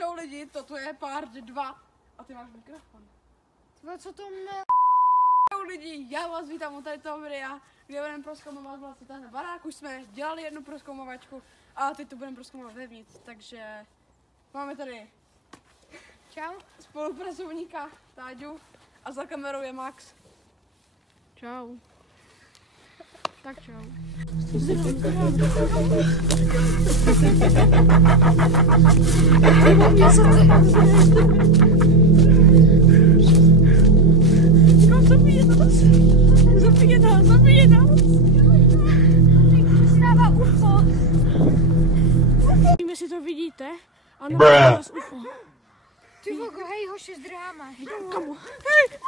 Čau lidi, toto je part 2. A ty máš mikrofon. Tvoje, co to mě... Čau lidi, já vás vítám u tady toho videa, kde budeme prozkoumovat vlastně tenhle barák. Už jsme dělali jednu prozkoumovačku a teď to budeme prozkoumovat vevnitř, takže máme tady Čau. spolupracovníka Táďu a za kamerou je Max. Čau. Tak čau. Zabije nás. Stává UFO. Nevím, jestli to vidíte, a na nás UFO. Ty vogo, hej hoši, zdráme. Kamu? Hej!